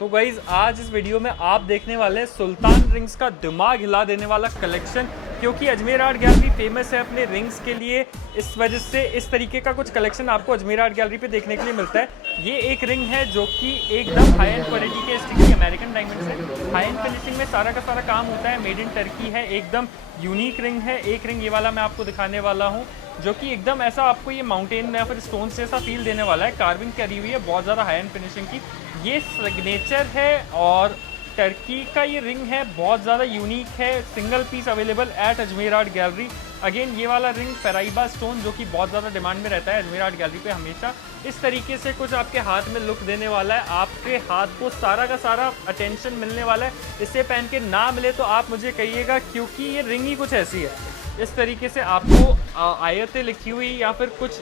तो गाइज आज इस वीडियो में आप देखने वाले हैं सुल्तान रिंग्स का दिमाग हिला देने वाला कलेक्शन। क्योंकि अजमेर आर्ट गैलरी फेमस है अपने रिंग्स के लिए, इस वजह से इस तरीके का कुछ कलेक्शन आपको अजमेर आर्ट गैलरी पे देखने के लिए मिलता है। ये एक रिंग है जो कि एकदम हाई एंड क्वालिटी के स्टिकी अमेरिकन डायमंड से हाई एंड फिनिशिंग में सारा का सारा काम होता है। मेड इन टर्की है, एकदम यूनिक रिंग है। एक रिंग ये वाला मैं आपको दिखाने वाला हूँ जो कि एकदम ऐसा आपको ये माउंटेन या फिर स्टोन जैसा फील देने वाला है। कार्विंग करी हुई है बहुत ज़्यादा हाई एंड फिनिशिंग की। ये सिग्नेचर है और टर्की का ये रिंग है, बहुत ज़्यादा यूनिक है। Single piece available at Ajmer art gallery. Again ये वाला रिंग पेराइबा स्टोन जो कि बहुत ज़्यादा डिमांड में रहता है अजमेर आर्ट गैलरी पे हमेशा। इस तरीके से कुछ आपके हाथ में लुक देने वाला है, आपके हाथ को सारा का सारा अटेंशन मिलने वाला है। इसे पहन के ना मिले तो आप मुझे कहिएगा, क्योंकि ये रिंग ही कुछ ऐसी है। इस तरीके से आपको आयतें लिखी हुई या फिर कुछ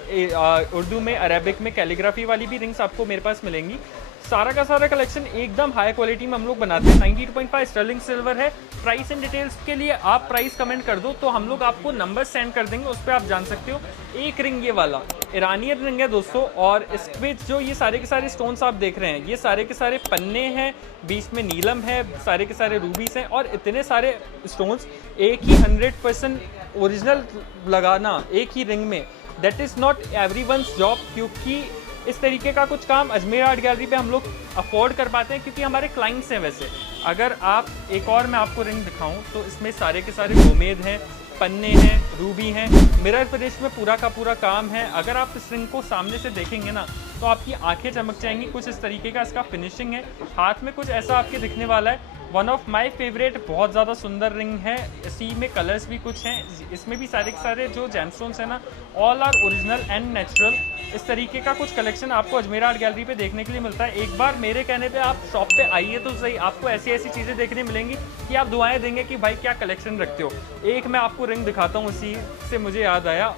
उर्दू में अरेबिक में कैलीग्राफी वाली भी रिंग्स आपको मेरे पास मिलेंगी। सारा का सारा कलेक्शन एकदम हाई क्वालिटी में हम लोग बनाते हैं। 92.5 स्टर्लिंग सिल्वर है। प्राइस एंड डिटेल्स के लिए आप प्राइस कमेंट कर दो तो हम लोग आपको नंबर सेंड कर देंगे, उस पर आप जान सकते हो। एक रिंग ये वाला ईरानियन रिंग है दोस्तों, और इसमें जो ये सारे के सारे स्टोन्स आप देख रहे हैं ये सारे के सारे पन्ने हैं, बीच में नीलम है, सारे के सारे रूबीज हैं और इतने सारे स्टोन्स एक ही 100% ओरिजिनल लगाना एक ही रिंग में, that is not everyone's job. क्योंकि इस तरीके का कुछ काम अजमेर आर्ट गैलरी पे हम लोग अफोर्ड कर पाते हैं क्योंकि हमारे क्लाइंट्स हैं। वैसे अगर आप एक और मैं आपको रिंग दिखाऊं तो इसमें सारे के सारे गोमेद हैं, पन्ने हैं, रूबी हैं, मिरर फिनिश में पूरा का पूरा काम है। अगर आप इस रिंग को सामने से देखेंगे ना तो आपकी आंखें चमक जाएंगी। कुछ इस तरीके का इसका फिनिशिंग है, हाथ में कुछ ऐसा आपके दिखने वाला है। वन ऑफ माई फेवरेट, बहुत ज़्यादा सुंदर रिंग है। इसी में कलर्स भी कुछ हैं, इसमें भी सारे के सारे जो जेमस्टोन्स हैं ना all are original and natural. इस तरीके का कुछ कलेक्शन आपको अजमेर आर्ट गैलरी पे देखने के लिए मिलता है। एक बार मेरे कहने पे आप शॉप पे आइए तो सही, आपको ऐसी ऐसी चीज़ें देखने मिलेंगी कि आप दुआएं देंगे कि भाई क्या कलेक्शन रखते हो। एक मैं आपको रिंग दिखाता हूँ, उसी से मुझे याद आया।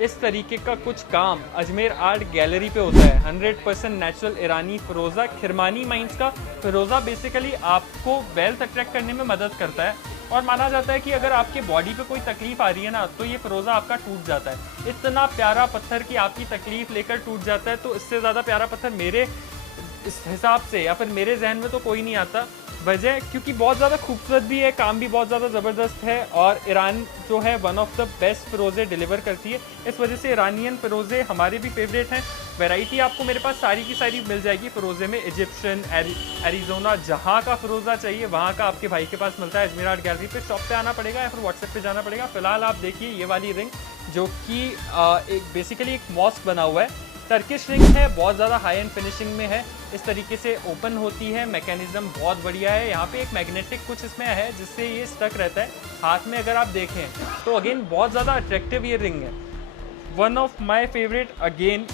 इस तरीके का कुछ काम अजमेर आर्ट गैलरी पे होता है। 100% नेचुरल ईरानी फिरोज़ा, खिरमानी माइंस का फिरोज़ा बेसिकली आपको वेल्थ अट्रैक्ट करने में मदद करता है। और माना जाता है कि अगर आपके बॉडी पे कोई तकलीफ आ रही है ना तो ये फिरोज़ा आपका टूट जाता है। इतना प्यारा पत्थर की आपकी तकलीफ लेकर टूट जाता है, तो इससे ज़्यादा प्यारा पत्थर मेरे इस हिसाब से या फिर मेरे जहन में तो कोई नहीं आता। वजह क्योंकि बहुत ज़्यादा खूबसूरत भी है, काम भी बहुत ज़्यादा ज़बरदस्त है, और ईरान जो है वन ऑफ द बेस्ट फिरोज़े डिलीवर करती है। इस वजह से ईरानियन फिरोज़े हमारे भी फेवरेट हैं। वैरायटी आपको मेरे पास सारी की सारी मिल जाएगी फिरोज़े में। इजिप्शियन, एरिजोना, जहाँ का फिरोज़ा चाहिए वहाँ का आपके भाई के पास मिलता है। अजमेर आर्ट गैलरी पे शॉप पे आना पड़ेगा या फिर व्हाट्सएप पे जाना पड़ेगा। फिलहाल आप देखिए ये वाली रिंग जो कि एक बेसिकली एक मॉस्क बना हुआ है, टर्किश रिंग है, बहुत ज़्यादा हाई एंड फिनिशिंग में है। इस तरीके से ओपन होती है, मैकेनिज्म बहुत बढ़िया है। यहाँ पे एक मैग्नेटिक कुछ इसमें है जिससे ये स्टक रहता है हाथ में। अगर आप देखें तो अगेन बहुत ज़्यादा अट्रैक्टिव ये रिंग है। One of my favourite again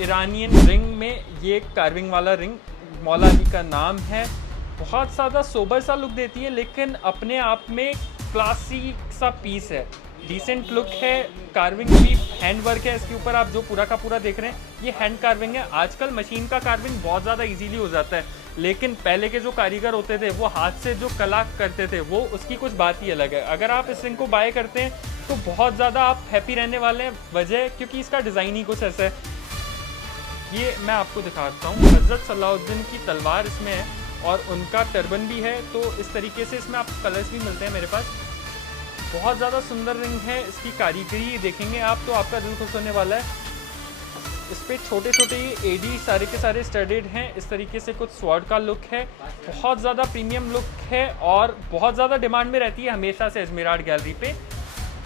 Iranian ring में ये कार्विंग वाला रिंग, मौला अली का नाम है। बहुत ज़्यादा सोबर सा लुक देती है लेकिन अपने आप में क्लासी सा पीस है, डिसेंट लुक है। कार्विंग भी हैंड वर्क है इसके ऊपर, आप जो पूरा का पूरा देख रहे हैं ये हैंड कार्विंग है। आजकल मशीन का कार्विंग बहुत ज़्यादा इजीली हो जाता है, लेकिन पहले के जो कारीगर होते थे वो हाथ से जो कला करते थे वो उसकी कुछ बात ही अलग है। अगर आप इस रिंग को बाय करते हैं तो बहुत ज़्यादा आप हैप्पी रहने वाले हैं। वजह क्योंकि इसका डिज़ाइन ही कुछ ऐसा है। ये मैं आपको दिखाता हूँ, हज़रत सलाहुद्दीन की तलवार इसमें है और उनका टर्बन भी है। तो इस तरीके से इसमें आपको कलर्स भी मिलते हैं मेरे पास। बहुत ज़्यादा सुंदर रिंग है, इसकी कारीगरी देखेंगे आप तो आपका दिल खुश होने वाला है। इस पर छोटे छोटे ये एडी सारे के सारे स्टडेड हैं। इस तरीके से कुछ स्वॉर्ड का लुक है, बहुत ज़्यादा प्रीमियम लुक है और बहुत ज़्यादा डिमांड में रहती है हमेशा से अजमेर आर्ट गैलरी पे।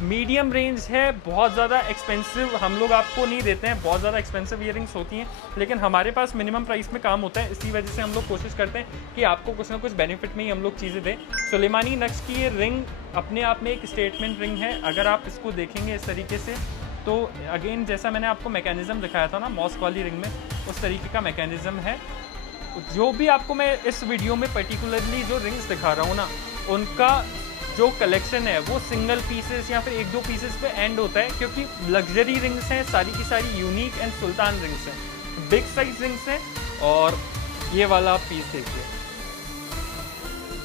मीडियम रेंज है, बहुत ज़्यादा एक्सपेंसिव हम लोग आपको नहीं देते हैं। बहुत ज़्यादा एक्सपेंसिव ईयरिंग्स होती हैं लेकिन हमारे पास मिनिमम प्राइस में काम होता है। इसी वजह से हम लोग कोशिश करते हैं कि आपको कुछ ना कुछ बेनिफिट में ही हम लोग चीज़ें दें। सुलेमानी नक्श की ये रिंग अपने आप में एक स्टेटमेंट रिंग है। अगर आप इसको देखेंगे इस तरीके से तो अगेन जैसा मैंने आपको मैकेनिज़्म दिखाया था ना मॉस्क वाली रिंग में, उस तरीके का मैकेनिज़्म है। जो भी आपको मैं इस वीडियो में पर्टिकुलरली जो रिंग्स दिखा रहा हूँ ना, उनका जो कलेक्शन है वो सिंगल पीसेस या फिर एक दो पीसेस पे एंड होता है, क्योंकि लग्जरी रिंग्स हैं सारी की सारी, यूनिक एंड सुल्तान रिंग्स हैं, बिग साइज रिंग्स हैं। और ये वाला आप पीस देखिए,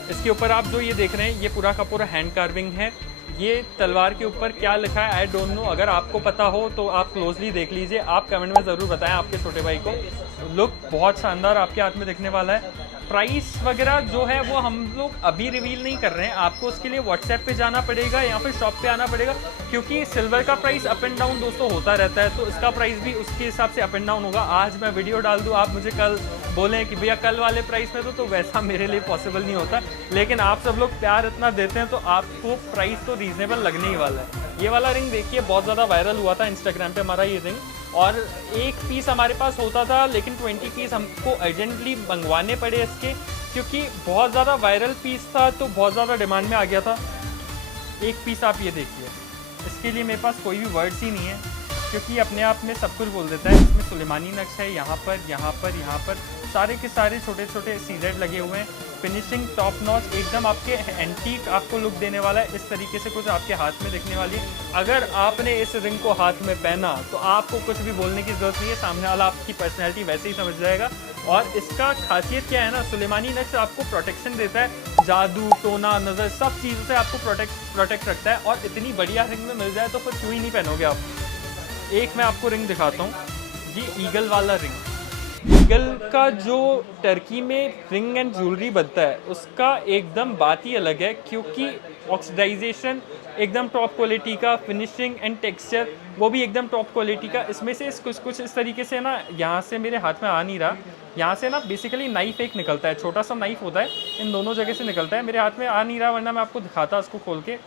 इसके ऊपर आप जो ये देख रहे हैं ये पूरा का पूरा हैंड कार्विंग है। ये तलवार के ऊपर क्या लिखा है आई डोंट नो, अगर आपको पता हो तो आप क्लोजली देख लीजिए। आप कमेंट में ज़रूर बताएं आपके छोटे भाई को। लुक बहुत शानदार आपके हाथ में दिखने वाला है। प्राइस वगैरह जो है वो हम लोग अभी रिवील नहीं कर रहे हैं, आपको उसके लिए व्हाट्सएप पे जाना पड़ेगा या फिर शॉप पे आना पड़ेगा, क्योंकि सिल्वर का प्राइस अप एंड डाउन दोस्तों होता रहता है, तो इसका प्राइस भी उसके हिसाब से अप एंड डाउन होगा। आज मैं वीडियो डाल दूँ, आप मुझे कल बोलें कि भैया कल वाले प्राइस में तो वैसा मेरे लिए पॉसिबल नहीं होता, लेकिन आप सब लोग प्यार इतना देते हैं तो आपको प्राइस तो रीजनेबल लगने ही वाला है। ये वाला रिंग देखिए बहुत ज़्यादा वायरल हुआ था इंस्टाग्राम पे हमारा ये रिंग, और एक पीस हमारे पास होता था लेकिन 20 पीस हमको अर्जेंटली मंगवाने पड़े इसके, क्योंकि बहुत ज़्यादा वायरल पीस था तो बहुत ज़्यादा डिमांड में आ गया था। एक पीस आप ये देखिए, इसके लिए मेरे पास कोई भी वर्ड्स ही नहीं है, क्योंकि अपने आप में सब कुछ बोल देता है। इसमें सुलेमानी नक्श है, यहाँ पर सारे के सारे छोटे छोटे सीजेड लगे हुए हैं। फिनिशिंग टॉप नॉच, एकदम आपके एंटीक आपको लुक देने वाला है। इस तरीके से कुछ आपके हाथ में दिखने वाली है। अगर आपने इस रिंग को हाथ में पहना तो आपको कुछ भी बोलने की ज़रूरत नहीं है, सामने वाला आपकी पर्सनैलिटी वैसे ही समझ जाएगा। और इसका खासियत क्या है ना, सुलेमानी नक्श आपको प्रोटेक्शन देता है, जादू टोना नज़र सब चीज़ों से आपको प्रोटेक्ट रखता है। और इतनी बढ़िया रिंग में मिल जाए तो फिर क्यों ही नहीं पहनोगे आप। एक मैं आपको रिंग दिखाता हूँ, ये ईगल वाला रिंग। ईगल का जो टर्की में रिंग एंड ज्वेलरी बनता है उसका एकदम बात ही अलग है, क्योंकि ऑक्सीडाइजेशन एकदम टॉप क्वालिटी का, फिनिशिंग एंड टेक्सचर वो भी एकदम टॉप क्वालिटी का। इसमें से कुछ इस तरीके से ना, यहाँ से मेरे हाथ में आ नहीं रहा, यहाँ से ना बेसिकली नाइफ एक निकलता है, छोटा सा नाइफ होता है, इन दोनों जगह से निकलता है। मेरे हाथ में आ नहीं रहा, वरना मैं आपको दिखाता उसको खोल के।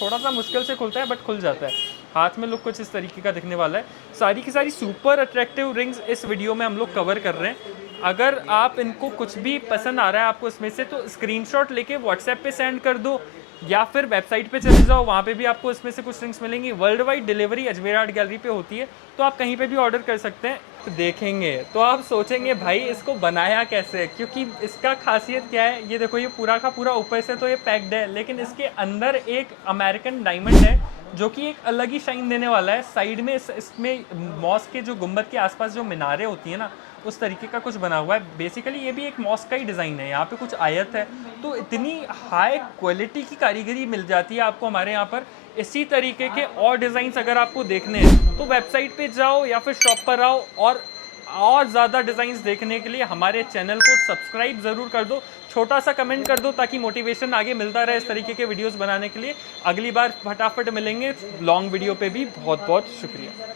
थोड़ा सा मुश्किल से खुलता है बट खुल जाता है। हाथ में लुक कुछ इस तरीके का दिखने वाला है। सारी की सारी सुपर अट्रैक्टिव रिंग्स इस वीडियो में हम लोग कवर कर रहे हैं। अगर आप इनको कुछ भी पसंद आ रहा है आपको इसमें से, तो स्क्रीनशॉट लेके व्हाट्सएप पे सेंड कर दो, या फिर वेबसाइट पे चले जाओ, वहाँ पे भी आपको इसमें से कुछ रिंग्स मिलेंगी। World wide delivery Ajmer art gallery पे होती है, तो आप कहीं पे भी ऑर्डर कर सकते हैं। तो देखेंगे तो आप सोचेंगे भाई इसको बनाया कैसे, क्योंकि इसका खासियत क्या है, ये देखो ये पूरा का पूरा ऊपर से तो ये पैक्ड है, लेकिन इसके अंदर एक अमेरिकन डायमंड है जो कि एक अलग ही शाइन देने वाला है। साइड में इसमें मॉस्क के जो गुंबद के आसपास जो मीनारें होती हैं ना, उस तरीके का कुछ बना हुआ है। बेसिकली ये भी एक मॉस्क का ही डिज़ाइन है, यहाँ पे कुछ आयत है, तो इतनी हाई क्वालिटी की कारीगरी मिल जाती है आपको हमारे यहाँ पर। इसी तरीके के और डिज़ाइंस अगर आपको देखने हैं तो वेबसाइट पे जाओ या फिर शॉप पर आओ, और ज़्यादा डिज़ाइंस देखने के लिए हमारे चैनल को सब्सक्राइब ज़रूर कर दो, छोटा सा कमेंट कर दो, ताकि मोटिवेशन आगे मिलता रहे इस तरीके के वीडियोस बनाने के लिए। अगली बार फटाफट मिलेंगे लॉन्ग वीडियो पे भी। बहुत बहुत शुक्रिया।